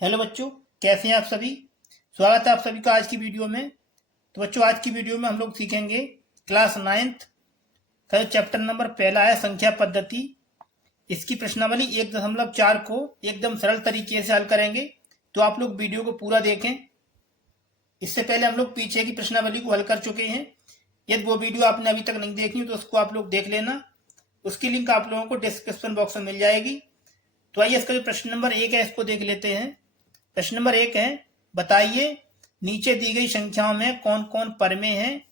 Hello बच्चों, कैसे हैं आप सभी। स्वागत है आप सभी का आज की वीडियो में। तो बच्चों, आज की वीडियो में हम लोग सीखेंगे क्लास 9th का जो चैप्टर नंबर पहला है संख्या पद्धति। इसकी प्रश्नावली 1.4 को एकदम सरल तरीके से हल करेंगे। तो आप लोग वीडियो को पूरा देखें। इससे पहले हम लोग पीछे की प्रश्नावली को हल कर चुके हैं। यदि वो वीडियो आपने अभी तक नहीं देखी तो उसको आप लोग देख लेना। उसकी लिंक आप लोगों को डिस्क्रिप्शन बॉक्स में मिल जाएगी। तो आइए इसका जो प्रश्न नंबर 1 है इसको देख लेते हैं। प्रश्न नंबर 1 है, बताइए नीचे दी गई संख्याओं में कौन कौन परमेय हैं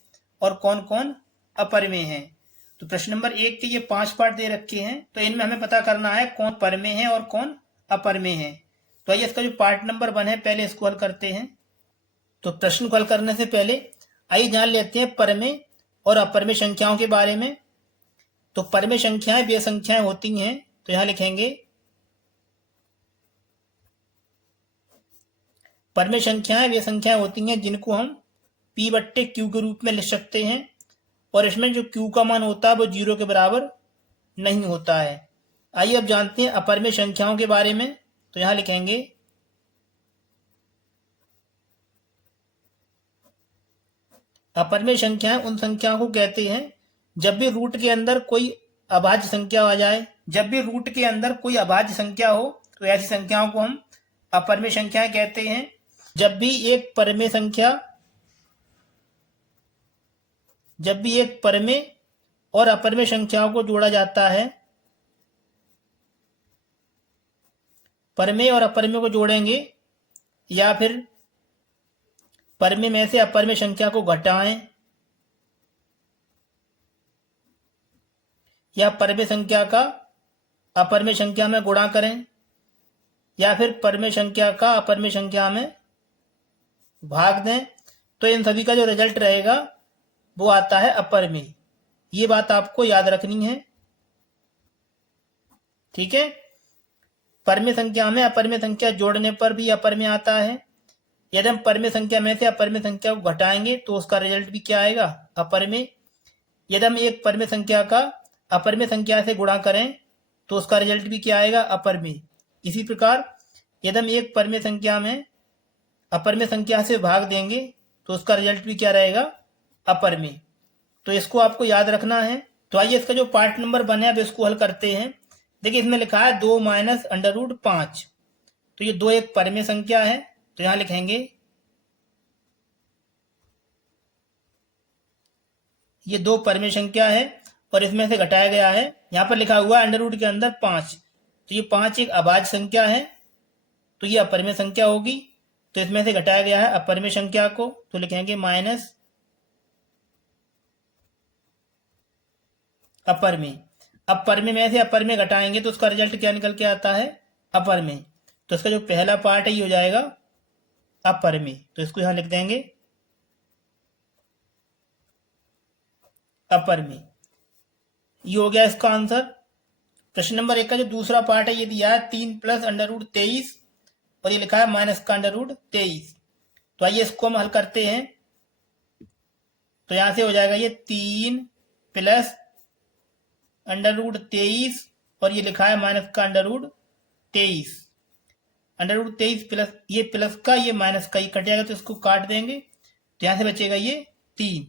और कौन कौन अपरमेय हैं। तो प्रश्न नंबर 1 के ये 5 पार्ट दे रखे हैं, तो इनमें हमें पता करना है कौन परमेय है और कौन अपरमेय है। तो आइए इसका जो पार्ट नंबर 1 है पहले इसको हल करते हैं। तो प्रश्न को हल करने से पहले आइए जान लेते हैं परमेय और अपरमेय संख्याओं के बारे में। तो परमेय संख्याएं वे संख्याएं होती हैं, तो यहां लिखेंगे परमेय संख्याएं वे संख्याएं होती हैं जिनको हम p/q के रूप में लिख सकते हैं, और इसमें जो q का मान होता है वो 0 के बराबर नहीं होता है। आइए अब जानते हैं अपरमेय संख्याओं के बारे में। तो यहां लिखेंगे अपरमेय संख्याएं उन संख्याओं को कहते हैं जब भी रूट के अंदर कोई अभाज्य संख्या आ जाए। जब भी रूट के अंदर कोई अभाज्य संख्या हो तो ऐसी संख्याओं को हम अपरमेय संख्याएं कहते हैं। जब भी एक परमेय और अपरमेय संख्याओं को जोड़ा जाता है, परमेय और अपरमेय को जोड़ेंगे या फिर परमेय में से अपरमेय संख्या को घटाएं या परमेय संख्या का अपरमेय संख्या में गुणा करें या फिर परमेय संख्या का अपरमेय संख्या में भाग दें, तो इन सभी का जो रिजल्ट रहेगा वो आता है अपरमेय। ये बात आपको याद रखनी है, ठीक है। परमेय संख्या में अपरमेय संख्या जोड़ने पर भी अपरमेय आता है। यदि हम परमेय संख्या में से अपरमेय संख्या को घटाएंगे तो उसका रिजल्ट भी क्या आएगा, अपरमेय। यदि हम एक परमेय संख्या का अपरमेय संख्या से गुणा करें तो उसका रिजल्ट भी क्या आएगा, अपरमेय। इसी प्रकार यदि हम एक परमेय संख्या में अपरमेय संख्या से भाग देंगे तो उसका रिजल्ट भी क्या रहेगा, अपरमेय। तो इसको आपको याद रखना है। तो आइए इसका जो पार्ट नंबर 1 है अब इसको हल करते हैं। देखिए इसमें लिखा है 2 माइनस √5। तो ये 2 एक परमेय संख्या है, तो यहां लिखेंगे ये 2 परमेय संख्या है और इसमें से घटाया गया है। यहां पर लिखा हुआ है अंडर रूट के अंदर 5, तो ये 5 एक अभाज्य संख्या है, तो ये अपरमेय संख्या होगी। तो इसमें से घटाया गया है अपरमेय संख्या को, तो लिखेंगे माइनस अपरमेय। अब परमेय में से अपरमेय घटाएंगे तो उसका रिजल्ट क्या निकल के आता है, अपरमेय। तो इसका जो पहला पार्ट है ये हो जाएगा अपरमेय, तो इसको यहां लिख देंगे अपरमेय। ये हो गया इसका आंसर। प्रश्न नंबर 1 का जो दूसरा पार्ट है ये दिया है 3 + √23 और ये लिखा है माइनस का √23। तो आइए इसको हम हल करते हैं। तो यहां से हो जाएगा ये 3 + √23 और ये लिखा है माइनस का √23। √23 प्लस ये प्लस का ये माइनस का ये कट जाएगा तो इसको काट देंगे, तो यहां से बचेगा ये 3।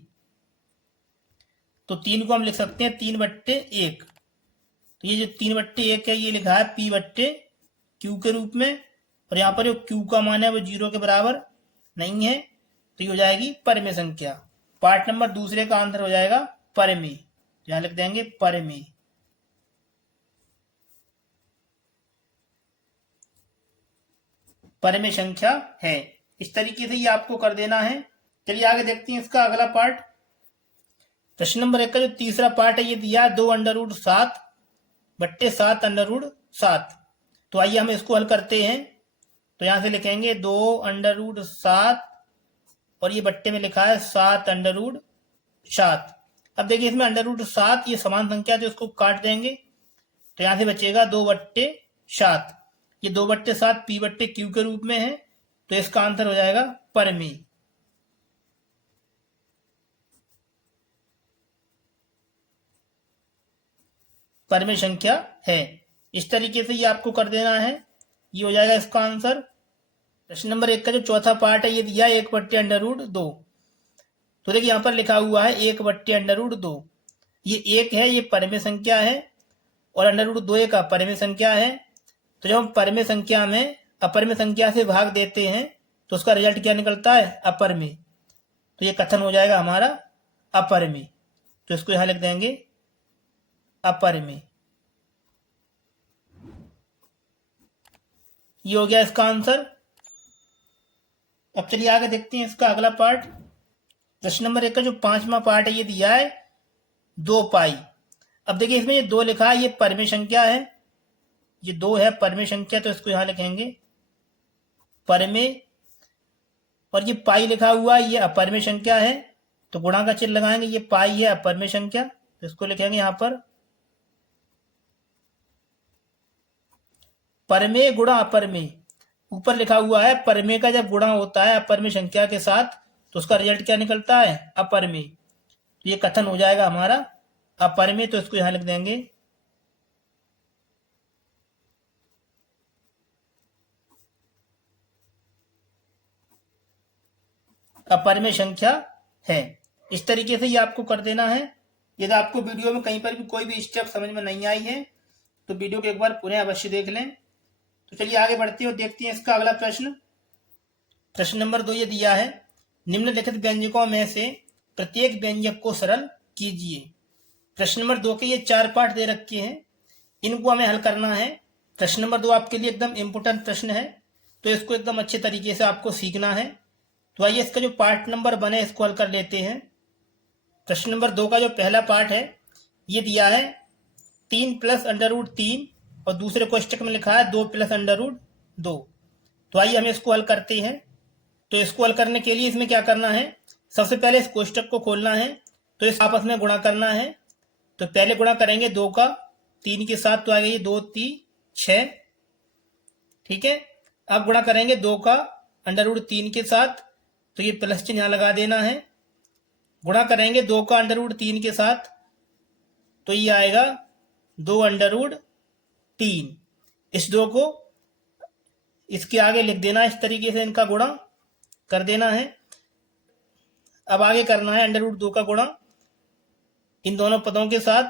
तो 3 को हम लिख सकते हैं 3/1। तो ये जो 3/1 है ये लिखा है p/q के रूप में, और यहाँ पर जो q का मान है वो 0 के बराबर नहीं है, तो ये हो जाएगी परमेय संख्या। पार्ट नंबर दूसरे का आंसर हो जाएगा परमेय, यहां लिख देंगे परमेय। परमेय संख्या है। इस तरीके से ये आपको कर देना है। चलिए आगे देखते हैं इसका अगला पार्ट। प्रश्न नंबर 1 का जो तीसरा पार्ट है ये दिया 2 √7 बट्टे 7 √7। तो आइए हम इसको हल करते हैं। तो यहां से लिखेंगे 2 √7 और ये बट्टे में लिखा है 7 √7। अब देखिए इसमें √7 ये समान संख्या तो इसको काट देंगे, तो यहां से बचेगा 2/7। ये 2/7 p/q के रूप में है, तो इसका आंसर हो जाएगा परमेय। परमेय संख्या है। इस तरीके से ये आपको कर देना है, ये हो जाएगा इसका आंसर। प्रश्न नंबर 1 का जो चौथा पार्ट है ये दिया 1/√2। तो देखिए यहाँ पर लिखा हुआ है 1/√2। ये 1 है, ये परिमेय संख्या है, और √2 एक अपरिमेय संख्या है। तो जब हम परिमेय संख्या में अपरिमेय संख्या से भाग देते हैं तो उसका रिजल्ट क्या निकलता है? अपरिमेय। तो ये कथन हो जाएगा हमारा अपरिमेय। तो इसको यहां लिख देंगे अपरिमेय। ये हो गया इसका आंसर। अब चलिए आगे देखते हैं इसका अगला पार्ट। प्रश्न नंबर 1 का जो 5वां पार्ट है ये दिया है 2 पाई। अब देखिए इसमें ये 2 लिखा है, ये परिमेय संख्या है, ये 2 है परिमेय संख्या, तो इसको यहां लिखेंगे परिमेय। और ये पाई लिखा हुआ है, ये अपरिमेय संख्या है, तो गुणा का चिन्ह लगाएंगे। ये पाई है अपरिमेय संख्या, तो इसको लिखेंगे यहां पर परिमेय गुणा अपरिमेय। ऊपर लिखा हुआ है परिमेय का जब गुणा होता है अपरिमेय संख्या के साथ तो उसका रिजल्ट क्या निकलता है? अपरिमेय। तो ये कथन हो जाएगा हमारा अपरिमेय। तो इसको यहां लिख देंगे अपरिमेय संख्या है। इस तरीके से ये आपको कर देना है। यदि आपको वीडियो में कहीं पर भी कोई भी स्टेप समझ में नहीं आई है तो वीडियो को एक बार पुनः अवश्य देख लें। तो चलिए आगे बढ़ते हैं और देखते हैं इसका अगला प्रश्न। प्रश्न नंबर 2 ये दिया है निम्नलिखित व्यंजकों में से प्रत्येक व्यंजक को सरल कीजिए। प्रश्न नंबर 2 के ये 4 पार्ट दे रखे हैं, इनको हमें हल करना है। प्रश्न नंबर 2 आपके लिए एकदम इंपोर्टेंट प्रश्न है, तो इसको एकदम अच्छे तरीके से आपको सीखना है। तो आइए इसका जो पार्ट नंबर 1 है इसको हल कर लेते हैं। प्रश्न नंबर 2 का जो पहला पार्ट है ये दिया है 3 + √3 और दूसरे कोष्टक में लिखा है 2 + √2। तो आइए हम इसको हल करते हैं। तो इसको हल करने के लिए इसमें क्या करना है? सबसे पहले इस कोष्टक को खोलना है, तो इस आपस में गुणा करना है। तो पहले गुणा करेंगे 2 का 3 के साथ, तो आएगा ये 2 3 6। ठीक है। अब गुणा करेंगे 2 का √3 के साथ, तो ये प्लस चिन्ह यहाँ लगा देना है। गुणा करेंगे 2 का √3 के साथ, तो ये आएगा 2 √3। इस 2 को इसके आगे लिख देना, इस तरीके से इनका गुणा कर देना है। अब आगे करना है √2 का गुणा इन दोनों पदों के साथ,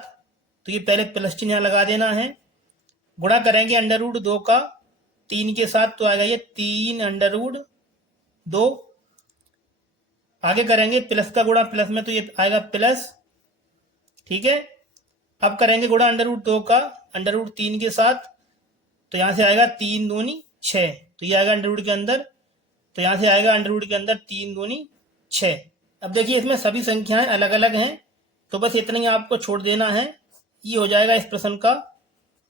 तो ये पहले प्लस चिन्ह यहाँ लगा देना है। गुणा करेंगे √2 का 3 के साथ, तो आएगा ये 3 √2। आगे करेंगे प्लस का गुणा प्लस में, तो ये आएगा प्लस। ठीक है। अब करेंगे गुणा √2 का √3 के साथ, तो यहां से आएगा 3 दूनी 6, तो ये आएगा √ के अंदर, तो यहां से आएगा √ के अंदर 3 दूनी 6। अब देखिए इसमें सभी संख्याएं अलग अलग हैं, तो बस इतना ही आपको छोड़ देना है। ये हो जाएगा इस प्रश्न का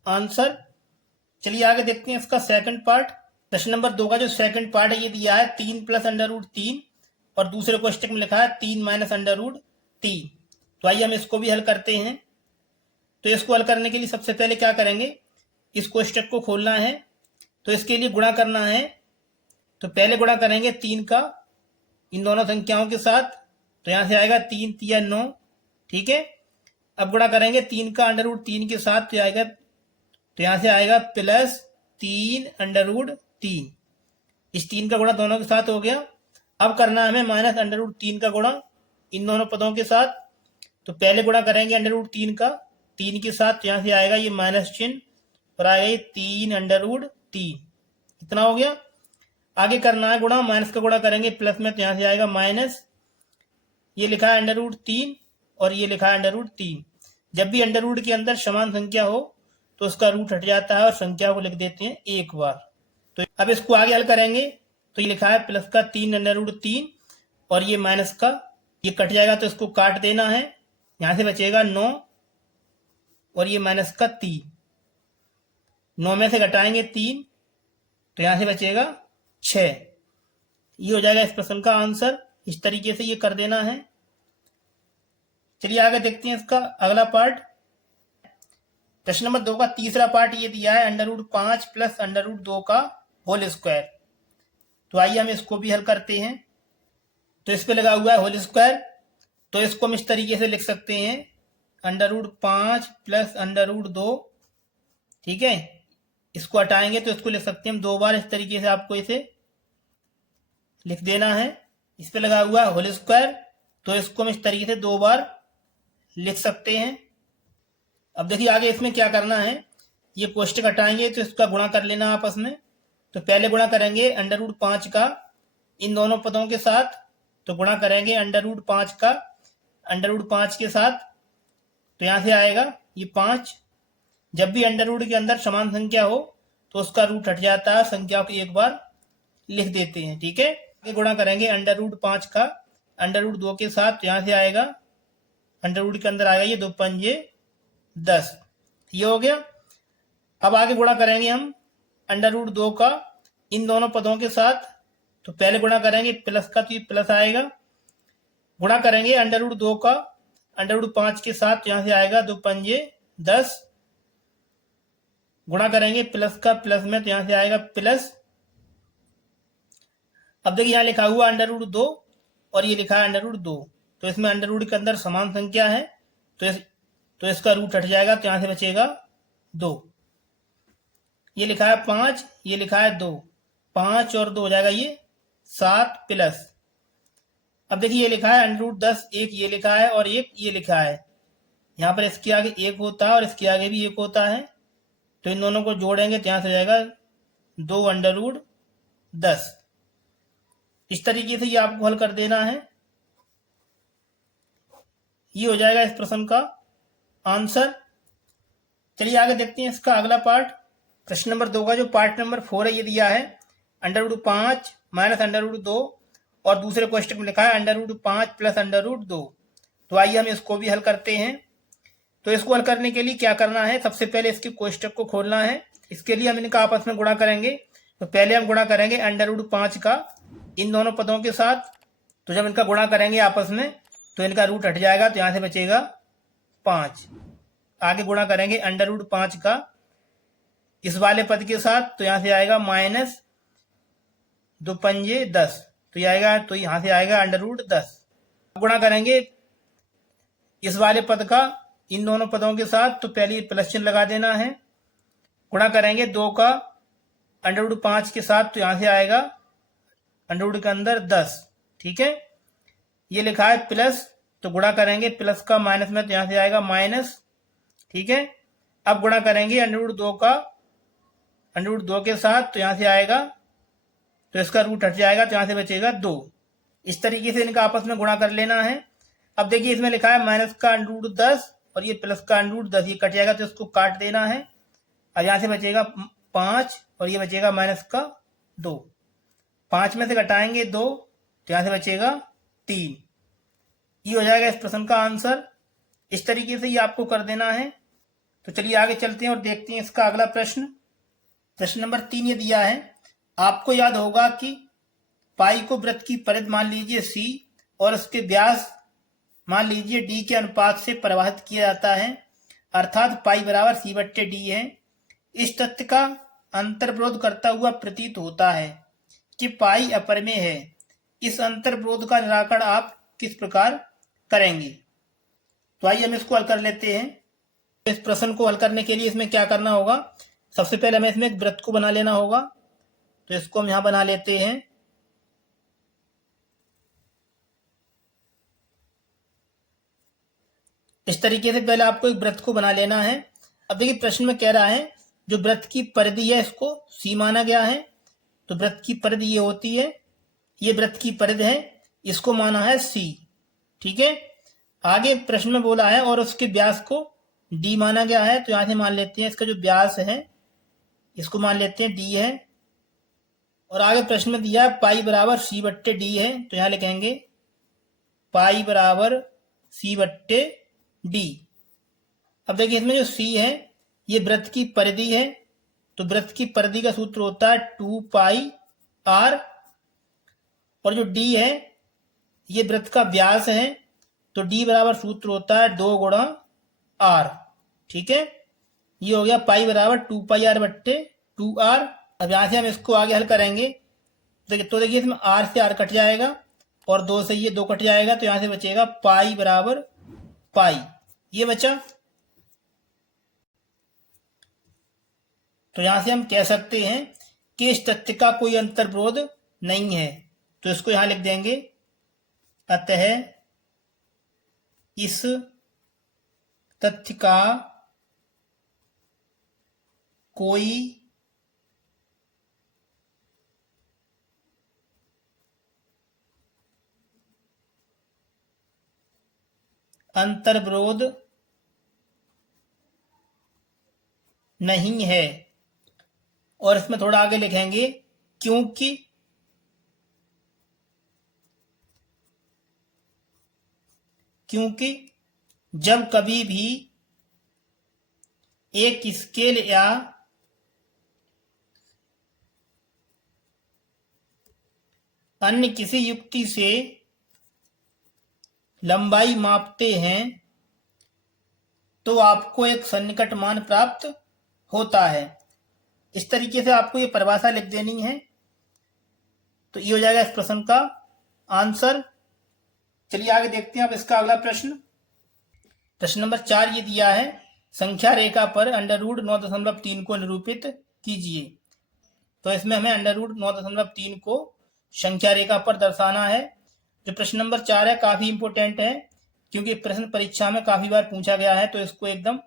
आंसर। चलिए आगे देखते हैं इसका सेकंड पार्ट। प्रश्न नंबर 2 का जो सेकंड पार्ट है ये दिया है 3 + √3 और दूसरे कोष्टक में लिखा है 3 - √3। तो आइए हम इसको भी हल करते हैं। तो इसको हल करने के लिए सबसे पहले क्या करेंगे? इस कोष्टक को खोलना है, तो इसके लिए गुणा करना है। तो पहले गुणा करेंगे 3 का इन दोनों संख्याओं के साथ, तो यहां से आएगा 3 3 9। ठीक है। अब गुणा करेंगे 3 का √3 के साथ, तो आएगा, तो यहां से आएगा प्लस 3 √3। इस 3 का गुणा दोनों के साथ हो गया। अब करना है हमें -√3 का गुणा इन दोनों पदों के साथ। तो पहले गुणा करेंगे √3 का 3 के साथ, तो यहां से आएगा ये माइनस चिन्ह और आएगा ये 3 √3। इतना हो गया। आगे करना है गुणा, माइनस का गुणा करेंगे प्लस में, तो यहां से आएगा माइनस। ये लिखा है √3 और ये लिखा है √3। जब भी √ के अंदर समान संख्या हो तो उसका रूट हट जाता है और संख्या को लिख देते हैं एक बार। तो अब इसको आगे हल करेंगे, तो ये लिखा है प्लस का 3 √3 और ये माइनस का, ये कट जाएगा तो इसको काट देना है। यहां से बचेगा 9 और ये माइनस का 3। 9 में से घटाएंगे 3, तो यहां से बचेगा 6। ये हो जाएगा इस प्रश्न का आंसर। इस तरीके से ये कर देना है। चलिए आगे देखते हैं इसका अगला पार्ट। प्रश्न नंबर 2 का तीसरा पार्ट ये दिया है √5 + √2 का होल स्क्वायर। तो आइए हम इसको भी हल करते हैं। तो इस पे लगा हुआ है होल स्क्वायर, तो इसको हम इस तरीके से लिख सकते हैं √5 + √2। ठीक है। इसको हटाएंगे तो इसको लिख सकते हैं हम 2 बार, इस तरीके से आपको इसे लिख देना है। इस पे लगा हुआ है होल स्क्वायर, तो इसको हम इस तरीके से 2 बार लिख सकते हैं। अब देखिए आगे इसमें क्या करना है, ये कोष्टक हटाएंगे तो इसका गुणा कर लेना आपस में। तो पहले गुणा करेंगे √5 का इन दोनों पदों के साथ, तो गुणा करेंगे √5 का √5 के साथ, तो यहाँ से आएगा ये 5। जब भी अंडर रूट के अंदर समान संख्या हो तो उसका रूट हट जाता है, संख्या को एक बार लिख देते हैं, ठीक है। आगे गुणा करेंगे √5 का √2 के साथ, तो यहाँ से आएगा अंडर रूट के अंदर आएगा ये 2 पंजे 10, ये हो गया। अब आगे गुणा करेंगे हम √2 का इन दोनों पदों के साथ, तो पहले गुणा करेंगे प्लस का, तो ये प्लस आएगा। गुणा करेंगे √2 का √5 के साथ, तो यहाँ से आएगा 2 पंजे 10। गुणा करेंगे प्लस का प्लस में, तो यहाँ से आएगा प्लस। अब देखिए यहाँ लिखा हुआ √2 और ये लिखा है √2, तो इसमें अंडर रूट के अंदर समान संख्या है, तो इसका रूट हट जाएगा, तो यहाँ से बचेगा 2। ये लिखा है 5, ये लिखा है 2, 5 और 2 हो जाएगा ये 7 प्लस। अब देखिए ये लिखा है √10, एक ये लिखा है और एक ये लिखा है। यहाँ पर इसके आगे 1 होता है और इसके आगे भी 1 होता है, तो इन दोनों को जोड़ेंगे तो यहाँ से जाएगा 2 √10। इस तरीके से ये आपको हल कर देना है। ये हो जाएगा इस प्रश्न का आंसर। चलिए आगे देखते हैं इसका अगला पार्ट। प्रश्न नंबर 2 का जो पार्ट नंबर 4 है, ये दिया है √5 माइनस √2 और दूसरे क्वेश्चन में लिखा है √5 प्लस √2। तो आइए हम इसको भी हल करते हैं। तो इसको हल करने के लिए क्या करना है, सबसे पहले इसके कोष्टक को खोलना है। इसके लिए हम इनका आपस में गुणा करेंगे। तो पहले हम गुणा करेंगे √5 का इन दोनों पदों के साथ, तो जब इनका गुणा करेंगे आपस में तो इनका रूट हट जाएगा, तो यहाँ से बचेगा 5। आगे गुणा करेंगे √5 का इस वाले पद के साथ, तो यहाँ से आएगा माइनस 2 पंजे 10, तो ये आएगा, तो यहाँ से आएगा √10। गुणा करेंगे इस वाले पद का इन दोनों पदों के साथ, तो पहले प्लस चिन्ह लगा देना है। गुणा करेंगे 2 का √5 के साथ, तो यहाँ से आएगा अंडर रूट के अंदर 10, ठीक है। ये लिखा है प्लस, तो गुणा करेंगे प्लस का माइनस में, तो यहाँ से आएगा माइनस, ठीक है। अब गुणा करेंगे √2 का √2 के साथ, तो यहाँ से आएगा, तो इसका रूट हट जाएगा, तो यहाँ से बचेगा 2। इस तरीके से इनका आपस में गुणा कर लेना है। अब देखिए इसमें लिखा है माइनस का √10 और ये प्लस का √10, ये कट जाएगा, तो इसको काट देना है। अब यहाँ से बचेगा 5 और ये बचेगा माइनस का 2। 5 में से घटाएंगे 2, तो यहाँ से बचेगा 3। ये हो जाएगा इस प्रश्न का आंसर। इस तरीके से ये आपको कर देना है। तो चलिए आगे चलते हैं और देखते हैं इसका अगला प्रश्न। प्रश्न नंबर 3 ये दिया है, आपको याद होगा कि पाई को वृत्त की परिध मान लीजिए C और उसके व्यास मान लीजिए D के अनुपात से प्रवाहित किया जाता है, अर्थात पाई बराबर C/D है। इस तथ्य का अंतर्विरोध करता हुआ प्रतीत होता है कि पाई अपरिमेय है। इस अंतर्विरोध का निराकरण आप किस प्रकार करेंगे? तो आइए हम इसको हल कर लेते हैं। इस प्रश्न को हल करने के लिए इसमें क्या करना होगा, सबसे पहले हमें इसमें एक वृत्त को बना लेना होगा। तो इसको हम यहां बना लेते हैं। इस तरीके से पहले आपको एक वृत्त को बना लेना है। अब देखिए प्रश्न में कह रहा है जो वृत्त की परिधि है इसको C माना गया है, तो वृत्त की परिधि ये होती है, ये वृत्त की परिधि है, इसको माना है C, ठीक है। आगे प्रश्न में बोला है और उसके व्यास को D माना गया है, तो यहां से मान लेते हैं इसका जो व्यास है इसको मान लेते हैं D है। और आगे प्रश्न में दिया है पाई बराबर C/D है, तो यहां लिखेंगे पाई बराबर C/D। अब देखिए इसमें जो C है ये वृत्त की परिधि है, तो वृत्त की परिधि का सूत्र होता है 2πr, और जो D है ये वृत्त का व्यास है, तो D बराबर सूत्र होता है 2 गुणा r, ठीक है। ये हो गया पाई बराबर 2πr/2r। अब यहाँ से हम इसको आगे हल करेंगे। तो देखिए इसमें r से r कट जाएगा और 2 से ये 2 कट जाएगा, तो यहाँ से बचेगा पाई बराबर पाई, ये बचा। तो यहां से हम कह सकते हैं कि इस तथ्य का कोई अंतर्विरोध नहीं है। तो इसको यहां लिख देंगे, अतः इस तथ्य का कोई अंतर्विरोध नहीं है। और इसमें थोड़ा आगे लिखेंगे, क्योंकि जब कभी भी एक स्केल या अन्य किसी युक्ति से लंबाई मापते हैं तो आपको एक सन्निकट मान प्राप्त होता है। इस तरीके से आपको ये परिभाषा लिख देनी है। तो ये हो जाएगा इस प्रश्न का आंसर। चलिए आगे देखते हैं अब इसका अगला प्रश्न। प्रश्न नंबर 4 ये दिया है, संख्या रेखा पर √9.3 को निरूपित कीजिए। तो इसमें हमें √9.3 को संख्या रेखा पर दर्शाना है। जो प्रश्न नंबर 4 है काफी इंपोर्टेंट है, क्योंकि प्रश्न परीक्षा में काफी बार पूछा गया है, तो इसको एकदम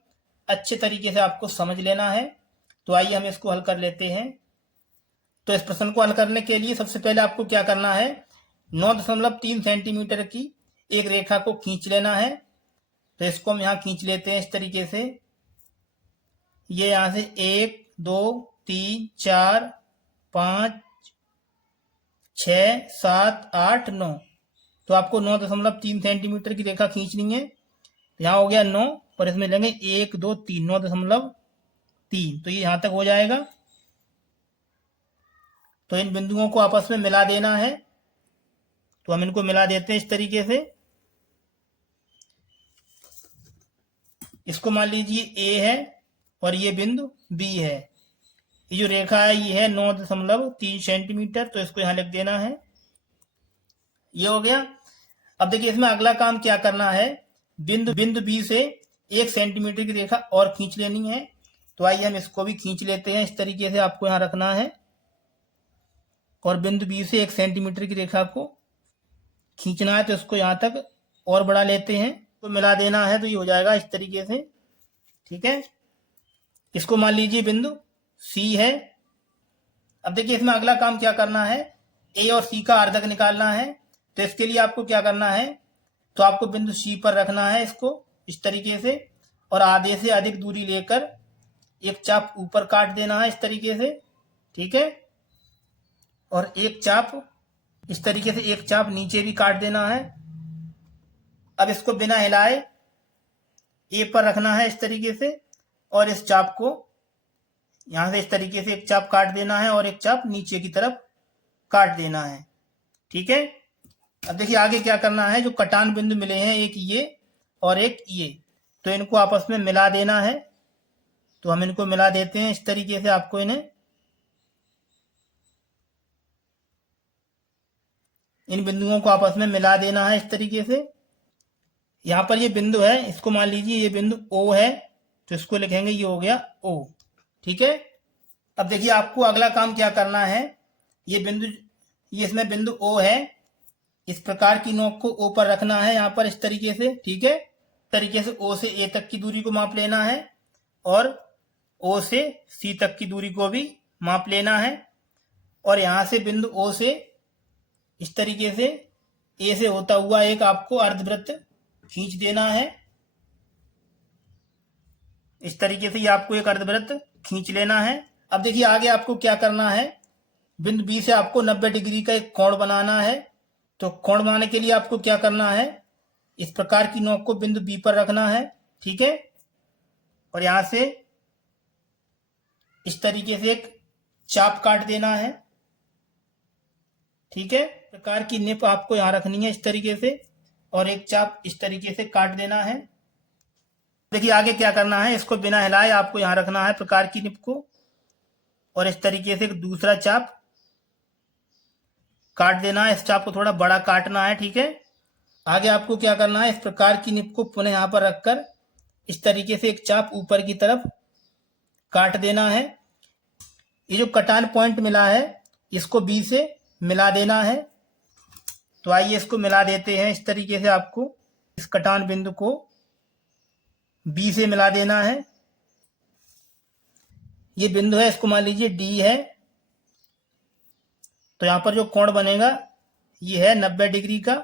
अच्छे तरीके से आपको समझ लेना है। तो आइए हम इसको हल कर लेते हैं। तो इस प्रश्न को हल करने के लिए सबसे पहले आपको क्या करना है, 9.3 सेंटीमीटर की एक रेखा को खींच लेना है। तो इसको हम यहाँ खींच लेते हैं इस तरीके से। ये यहाँ से 1 2 3 4 5 6 7 8 9, तो आपको 9.3 सेंटीमीटर की रेखा खींचनी है। यहाँ हो गया 9, और इसमें लेंगे 1 2 3, 9.3, तो ये यहाँ तक हो जाएगा। तो इन बिंदुओं को आपस में मिला देना है। तो हम इनको मिला देते हैं इस तरीके से। इसको मान लीजिए A है और ये बिंदु B है। ये जो रेखा है ये है 9.3 सेंटीमीटर, तो इसको यहाँ लिख देना है। ये हो गया। अब देखिए इसमें अगला काम क्या करना है, बिंदु B से 1 सेंटीमीटर की रेखा और खींच लेनी है। तो आइए हम इसको भी खींच लेते हैं। इस तरीके से आपको यहाँ रखना है और बिंदु B से 1 सेंटीमीटर की रेखा को खींचना है। तो इसको यहाँ तक और बढ़ा लेते हैं, तो मिला देना है। तो ये हो जाएगा इस तरीके से, ठीक है। इसको मान लीजिए बिंदु C है। अब देखिए इसमें अगला काम क्या करना है, A और C का अर्धक निकालना है। तो इसके लिए आपको क्या करना है, तो आपको बिंदु C पर रखना है इसको इस तरीके से, और आधे से अधिक दूरी लेकर एक चाप ऊपर काट देना है इस तरीके से, ठीक है। और एक चाप इस तरीके से, एक चाप नीचे भी काट देना है। अब इसको बिना हिलाए A पर रखना है इस तरीके से, और इस चाप को यहां से इस तरीके से एक चाप काट देना है और एक चाप नीचे की तरफ काट देना है, ठीक है। अब देखिए आगे क्या करना है, जो कटान बिंदु मिले हैं, एक ये और एक ये, तो इनको आपस में मिला देना है। तो हम इनको मिला देते हैं इस तरीके से। आपको इन्हें इन बिंदुओं को आपस में मिला देना है इस तरीके से। यहाँ पर ये बिंदु है, इसको मान लीजिए ये बिंदु O है, तो इसको लिखेंगे ये हो गया O, ठीक है। अब देखिए आपको अगला काम क्या करना है, ये इसमें बिंदु O है, इस प्रकार की नोक को O पर रखना है यहाँ पर इस तरीके से, ठीक है। तरीके से O से A तक की दूरी को माप लेना है और O से C तक की दूरी को भी माप लेना है। और यहाँ से बिंदु O से इस तरीके से A से होता हुआ एक आपको अर्धवृत्त खींच देना है। इस तरीके से ये आपको एक अर्धवृत्त खींच लेना है। अब देखिए आगे आपको क्या करना है, बिंदु B से आपको 90 डिग्री का एक कोण बनाना है। तो कोण बनाने के लिए आपको क्या करना है, इस प्रकार की नोक को बिंदु B पर रखना है, ठीक है। और यहां से इस तरीके से एक चाप काट देना है, ठीक है। प्रकार की निप आपको यहां रखनी है इस तरीके से, और एक चाप इस तरीके से काट देना है। देखिए आगे क्या करना है, इसको बिना हिलाए आपको यहां रखना है प्रकार की निप को, और इस तरीके से एक दूसरा चाप काट देना है। इस चाप को थोड़ा बड़ा काटना है, ठीक है। आगे आपको क्या करना है, इस प्रकार की निप को पुनः यहां पर रखकर इस तरीके से एक चाप ऊपर की तरफ काट देना है। ये जो कटान पॉइंट मिला है इसको B से मिला देना है। तो आइए इसको मिला देते हैं। इस तरीके से आपको इस कटान बिंदु को बी से मिला देना है। ये बिंदु है, इसको मान लीजिए डी है। तो यहाँ पर जो कोण बनेगा ये है 90 डिग्री का।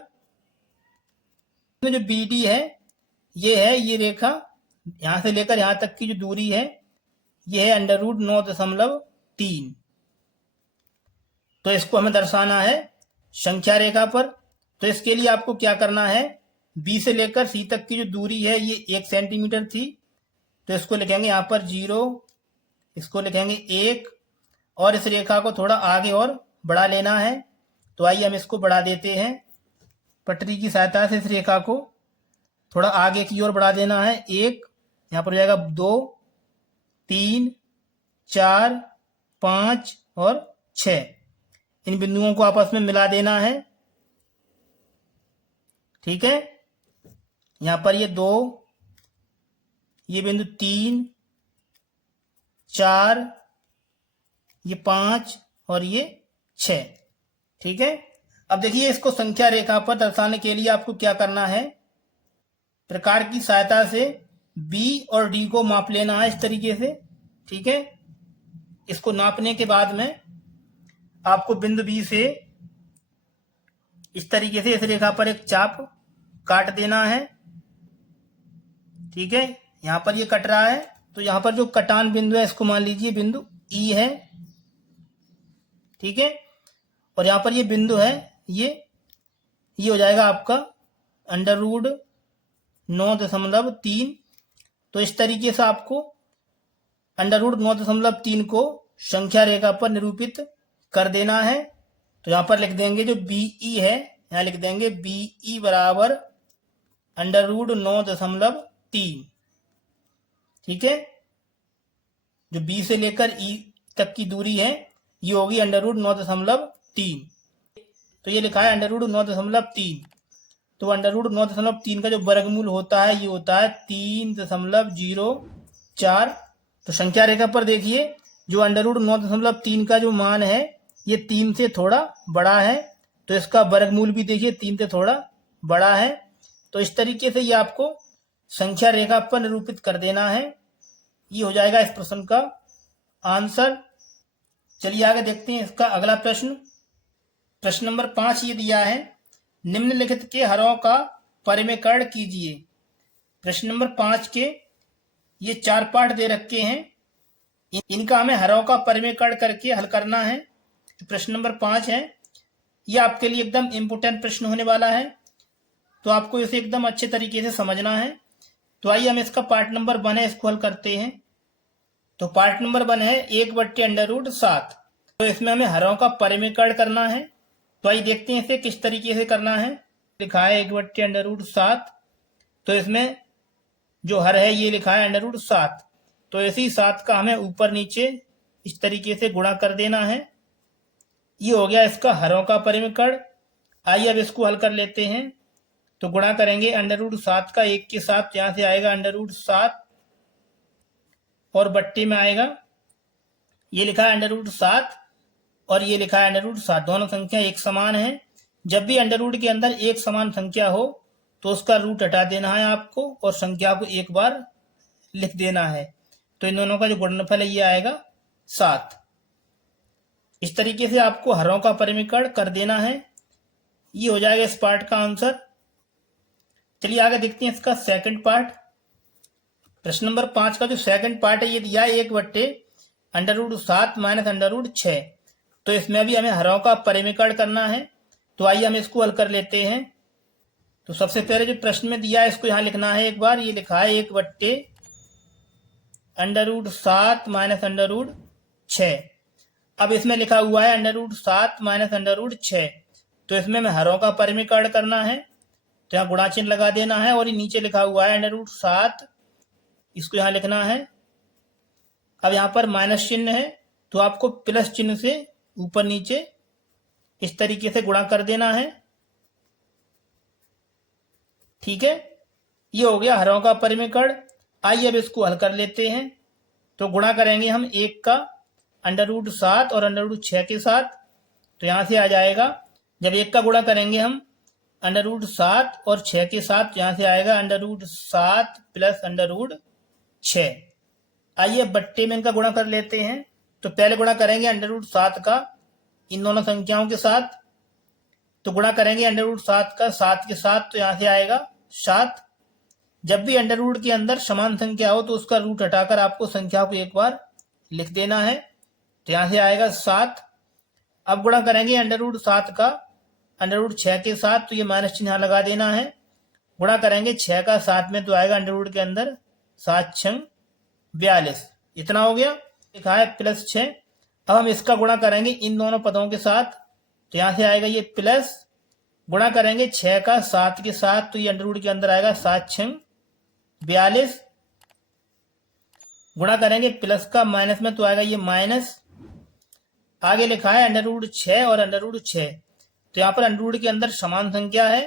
जो बी डी है ये रेखा यहाँ से लेकर यहाँ तक की जो दूरी है ये है √9.3। तो इसको हमें दर्शाना है संख्या रेखा पर। तो इसके लिए आपको क्या करना है, बी से लेकर सी तक की जो दूरी है ये 1 सेंटीमीटर थी। तो इसको लिखेंगे यहाँ पर 0, इसको लिखेंगे 1 और इस रेखा को थोड़ा आगे और बढ़ा लेना है। तो आइए हम इसको बढ़ा देते हैं। पटरी की सहायता से इस रेखा को थोड़ा आगे की ओर बढ़ा देना है। 1, यहाँ पर हो जाएगा 2, 3, 4, 5 और 6। इन बिंदुओं को आपस में मिला देना है। ठीक है, यहाँ पर ये 2, ये बिंदु 3, 4, ये 5 और ये 6। ठीक है, अब देखिए इसको संख्या रेखा पर दर्शाने के लिए आपको क्या करना है, प्रकार की सहायता से B और D को माप लेना है इस तरीके से। ठीक है, इसको नापने के बाद में आपको बिंदु B से इस तरीके से इस रेखा पर एक चाप काट देना है। ठीक है, यहां पर ये कट रहा है। तो यहां पर जो कटान बिंदु है इसको मान लीजिए बिंदु E है। ठीक है, और यहां पर ये बिंदु है ये हो जाएगा आपका √9.3। तो इस तरीके से आपको √9.3 को संख्या रेखा पर निरूपित कर देना है। तो यहां पर लिख देंगे जो BE है, यहां लिख देंगे BE बराबर √9.3। ठीक है, जो B से लेकर E तक की दूरी है ये होगी √9.3। तो ये लिखा है √9.3। तो √9.3 का जो वर्गमूल होता है ये होता है 3.04। तो संख्या रेखा पर देखिए जो √9.3 का जो मान है ये 3 से थोड़ा बड़ा है। तो इसका वर्गमूल भी देखिए 3 से थोड़ा बड़ा है। तो इस तरीके से ये आपको संख्या रेखा पर निरूपित कर देना है। ये हो जाएगा इस प्रश्न का आंसर। चलिए आगे देखते हैं इसका अगला प्रश्न। प्रश्न नंबर 5 ये दिया है, निम्नलिखित के हरों का परिमेयकरण कीजिए। प्रश्न नंबर 5 के ये 4 पार्ट दे रखे हैं, इनका हमें हरों का परिमेयकरण करके हल करना है। तो प्रश्न नंबर 5 है, ये आपके लिए एकदम इम्पोर्टेंट प्रश्न होने वाला है। तो आपको इसे एकदम अच्छे तरीके से समझना है। तो आइए हम इसका पार्ट नंबर 1 है इसको हल करते हैं। तो पार्ट नंबर 1 है 1/√7। तो इसमें हमें हरों का परिमेयकरण करना है। तो आइए देखते हैं इसे किस तरीके से करना है। लिखा है 1/√7। तो इसमें जो हर है ये लिखा है √7। तो इसी 7 का हमें ऊपर नीचे इस तरीके से गुणा कर देना है। ये हो गया इसका हरों का परिमेयकरण। आइए अब इसको हल कर लेते हैं। तो गुणा करेंगे √7 का 1 के साथ, यहां से आएगा √7 और बट्टे में आएगा ये लिखा है √7 और ये लिखा है √7। दोनों संख्या एक समान है। जब भी अंडर के अंदर एक समान संख्या हो तो उसका रूट हटा देना है आपको और संख्या को एक बार लिख देना है। तो इन दोनों का जो गुणनफल है ये आएगा 7। इस तरीके से आपको हरों का परिमेयकरण कर देना है। ये हो जाएगा इस पार्ट का आंसर। चलिए आगे देखते हैं इसका सेकंड पार्ट। प्रश्न नंबर 5 का जो सेकंड पार्ट है ये दिया है 1/√7 माइनस √6। तो इसमें भी हमें हरों का परिमेयकरण करना है। तो आइए हम इसको हल कर लेते हैं। तो सबसे पहले जो प्रश्न में दिया है इसको यहाँ लिखना है एक बार। ये लिखा है 1/√7 माइनस √6। अब इसमें लिखा हुआ है √7 माइनस √6। तो इसमें हमें हरों का परिमेयकरण करना है। तो यहाँ गुणा चिन्ह लगा देना है और ये नीचे लिखा हुआ है √7, इसको यहाँ लिखना है। अब यहाँ पर माइनस चिन्ह है तो आपको प्लस चिन्ह से ऊपर नीचे इस तरीके से गुणा कर देना है। ठीक है, ये हो गया हरों का परिमेयकरण। आइए अब इसको हल कर लेते हैं। तो गुणा करेंगे हम 1 का √7 और √6 के साथ। तो यहां से आ जाएगा, जब 1 का गुणा करेंगे हम अंडर रूट 7 और 6 के साथ यहाँ से आएगा under root 7 plus under root 6। आइए बट्टे में इनका गुणा कर लेते हैं। तो पहले गुणा करेंगे अंडर रूट 7 का इन दोनों संख्याओं के साथ। तो गुणा करेंगे अंडर रूट 7 का 7 के साथ, तो यहाँ से आएगा 7। जब भी अंडर रूट के अंदर समान संख्या हो तो उसका रूट हटाकर आपको संख्या को एक बार लिख देना है। तो यहाँ से आएगा 7। अब गुणा करेंगे अंडर रूट 7 का अंडर रूट 6 के साथ, तो ये माइनस चिन्ह लगा देना है। गुणा करेंगे 6 का 7 में, तो आएगा अंडर रूट के अंदर 7 6 42। इतना हो गया, लिखा है प्लस 6। अब हम इसका गुणा करेंगे इन दोनों पदों के साथ। तो यहाँ से आएगा ये प्लस, गुणा करेंगे 6 का 7 के साथ, तो ये अंडर रूट के अंदर आएगा 7 6 42। गुणा करेंगे प्लस का माइनस में, तो आएगा ये माइनस। आगे लिखा है अंडर रूट 6 और अंडर रूट 6। तो यहाँ पर अंडर रूट के अंदर समान संख्या है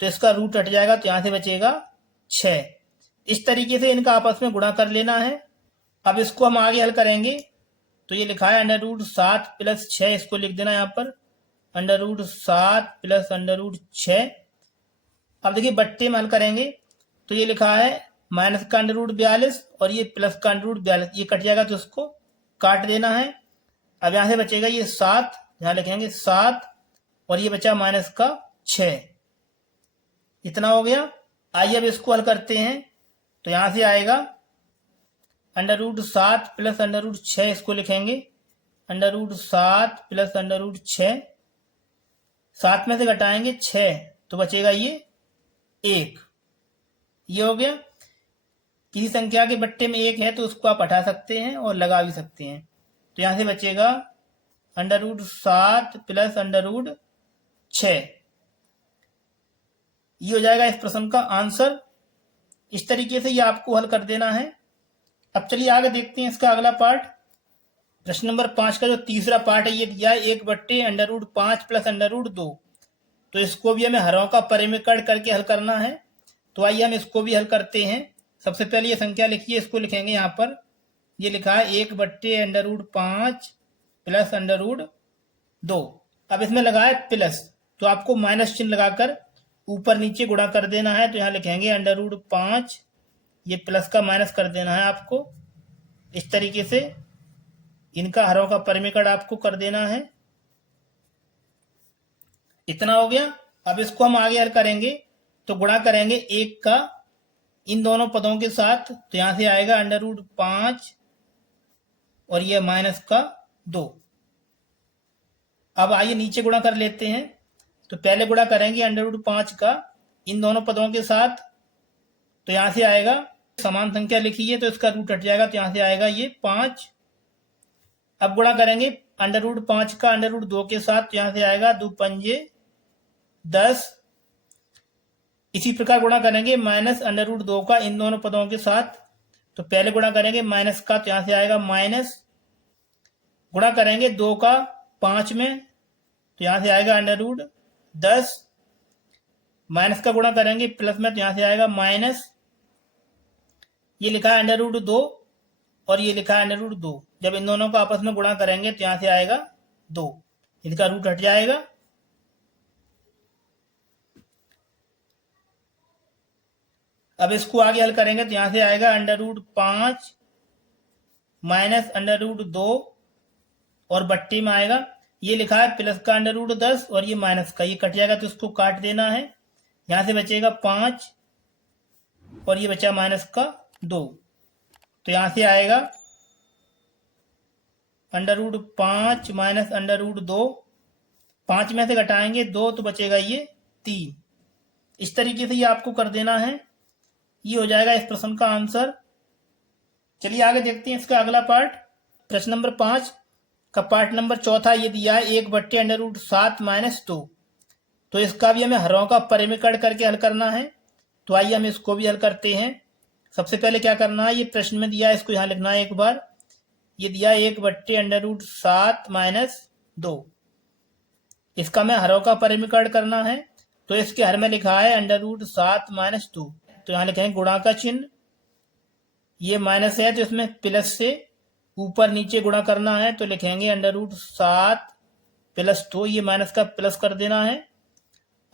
तो इसका रूट हट जाएगा, तो यहाँ से बचेगा 6। इस तरीके से इनका आपस में गुणा कर लेना है। अब इसको हम आगे हल करेंगे। तो ये लिखा है अंडर रूट 7 प्लस 6, इसको लिख देना यहाँ पर under root 7 plus under root 6। अब देखिए बट्टे में हल करेंगे। तो ये लिखा है माइनस का अंडर रूट 42 और ये प्लस का अंडर रूट 42, ये कट जाएगा तो इसको काट देना है। अब यहाँ से बचेगा ये 7, यहाँ लिखेंगे 7 और ये बचा माइनस का 6। इतना हो गया। आइए अब इसको हल करते हैं। तो यहाँ से आएगा under root 7 plus under root 6, इसको लिखेंगे under root 7 plus under root 6। 7 में से घटाएंगे 6 तो बचेगा ये 1। ये हो गया। किसी संख्या के बट्टे में 1 है तो उसको आप हटा सकते हैं और लगा भी सकते हैं। तो यहाँ से बचेगा under root 7 plus under root 6। ये हो जाएगा इस प्रश्न का आंसर। इस तरीके से ये आपको हल कर देना है। अब चलिए आगे देखते हैं इसका अगला पार्ट। प्रश्न नंबर 5 का जो तीसरा पार्ट है ये दिया है 1 under root 5 plus under root 2। तो इसको भी हमें हरों का परिमीकरण करके हल करना है। तो आइए हम इसको भी हल करते हैं। सबसे पहले ये संख्या लिखिए, इसको लिखेंगे यहाँ पर। ये लिखा है 1 under root 5 plus under root 2। अब इसमें लगा है प्लस, तो आपको माइनस चिन्ह लगाकर ऊपर नीचे गुणा कर देना है। तो यहाँ लिखेंगे अंडर रूट 5, ये प्लस का माइनस कर देना है आपको। इस तरीके से इनका हरों का परिमीकरण आपको कर देना है। इतना हो गया। अब इसको हम आगे हल करेंगे। तो गुणा करेंगे 1 का इन दोनों पदों के साथ। तो यहाँ से आएगा अंडर रूट 5 और ये माइनस का 2। अब आइए नीचे गुणा कर लेते हैं। तो पहले गुणा करेंगे अंडर रूट 5 का इन दोनों पदों के साथ। तो यहाँ से आएगा, समान संख्या लिखी है तो इसका रूट हट जाएगा, तो यहाँ से आएगा ये 5। अब गुणा करेंगे अंडर रूट 5 का अंडर रूट 2 के साथ। तो यहाँ से आएगा 2 पंजे 10। इसी प्रकार गुणा करेंगे माइनस अंडर रूट 2 का इन दोनों पदों के साथ। तो पहले गुणा करेंगे माइनस का, तो यहाँ से आएगा माइनस। गुणा करेंगे 2 का 5 में, तो यहाँ से आएगा अंडर रूट 10। माइनस का गुणा करेंगे प्लस में, तो यहाँ से आएगा माइनस। ये लिखा है अंडर रूट 2 और ये लिखा है अंडर रूट 2। जब इन दोनों को आपस में गुणा करेंगे तो यहाँ से आएगा 2, इनका रूट हट जाएगा। अब इसको आगे हल करेंगे तो यहाँ से आएगा under root 5 minus under root 2 और बट्टी में आएगा, ये लिखा है प्लस का अंडर रूट 10 और ये माइनस का, ये कट जाएगा तो इसको काट देना है। यहाँ से बचेगा 5 और ये बचा माइनस का 2। तो यहाँ से आएगा under root 5 minus under root 2। 5 में से घटाएंगे 2 तो बचेगा ये 3। इस तरीके से ये आपको कर देना है। ये हो जाएगा इस प्रश्न का आंसर। चलिए आगे देखते हैं इसका अगला पार्ट। प्रश्न नंबर 5 का पार्ट नंबर चौथा ये दिया है 1 अंडर रूट 7 माइनस 2। तो इसका भी हमें हरों का परिमीकरण करके हल करना है। तो आइए हम इसको भी हल करते हैं। सबसे पहले क्या करना है, ये प्रश्न में दिया है, इसको यहाँ लिखना है एक बार। ये दिया 1 अंडर रूट 7 माइनस 2। इसका हमें हरों का परिमीकरण करना है। तो इसके हर में लिखा है अंडर रूट 7 माइनस 2। तो यहाँ लिखेंगे गुणा का चिन्ह, ये माइनस है तो इसमें प्लस से ऊपर नीचे गुणा करना है। तो लिखेंगे अंडर रूट 7 प्लस 2, ये माइनस का प्लस कर देना है।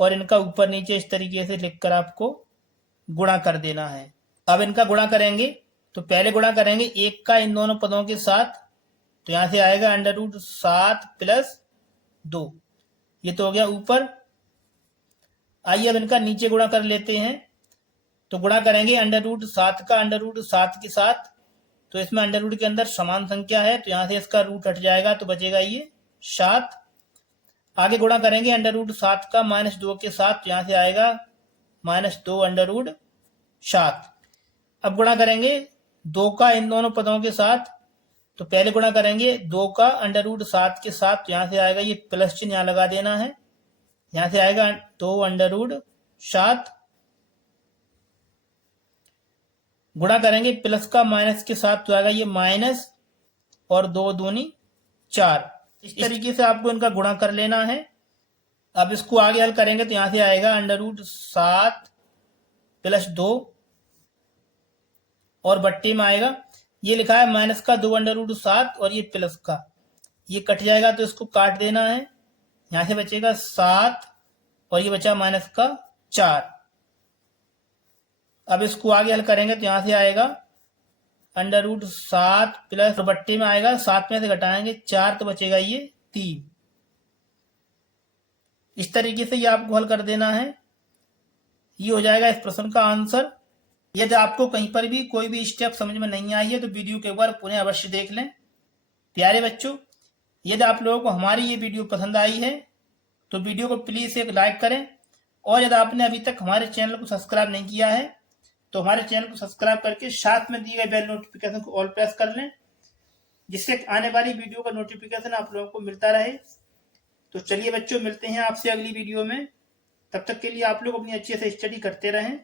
और इनका ऊपर नीचे इस तरीके से लिखकर आपको गुणा कर देना है। अब इनका गुणा करेंगे तो पहले गुणा करेंगे 1 का इन दोनों पदों के साथ, तो यहां से आएगा √7 प्लस 2, ये तो हो गया ऊपर। आइए अब इनका नीचे गुणा कर लेते हैं। तो गुणा करेंगे √7 का √7 के साथ, तो इसमें अंडर रूट के अंदर समान संख्या है तो यहां से इसका रूट हट जाएगा तो बचेगा ये 7। आगे गुणा करेंगे √7 का -2 के साथ, तो यहां से आएगा -2 √7। अब गुणा करेंगे 2 का इन दोनों पदों के साथ, तो पहले गुणा करेंगे 2 का √7 के साथ, तो यहां से आएगा ये प्लस चिन्ह यहां लगा देना है, यहां से आएगा 2 √7। गुणा करेंगे प्लस का माइनस के साथ, तो आएगा ये माइनस और 2 दूनी 4। इस तरीके से आपको इनका गुणा कर लेना है। अब इसको आगे हल करेंगे तो यहां से आएगा √7 प्लस 2 और बट्टे में आएगा ये लिखा है माइनस का 2 √7 और ये प्लस का, ये कट जाएगा तो इसको काट देना है, यहां से बचेगा 7 और ये बचा माइनस का 4। अब इसको आगे हल करेंगे तो यहां से आएगा √7 प्लस बट्टे में आएगा 7 में से घटाएंगे 4 तो बचेगा ये 3। इस तरीके से ये आपको हल कर देना है। ये हो जाएगा इस प्रश्न का आंसर। यदि आपको कहीं पर भी कोई भी स्टेप समझ में नहीं आई है तो वीडियो को एक बार पुनः अवश्य देख लें। प्यारे बच्चों, यदि आप लोगों को हमारी ये वीडियो पसंद आई है तो वीडियो को प्लीज एक लाइक करें, और यदि आपने अभी तक हमारे चैनल को सब्सक्राइब नहीं किया है तो हमारे चैनल को सब्सक्राइब करके साथ में दिए गए बेल नोटिफिकेशन को ऑल प्रेस कर लें, जिससे आने वाली वीडियो का नोटिफिकेशन आप लोगों को मिलता रहे। तो चलिए बच्चों, मिलते हैं आपसे अगली वीडियो में। तब तक के लिए आप लोग अपनी अच्छे से स्टडी करते रहें।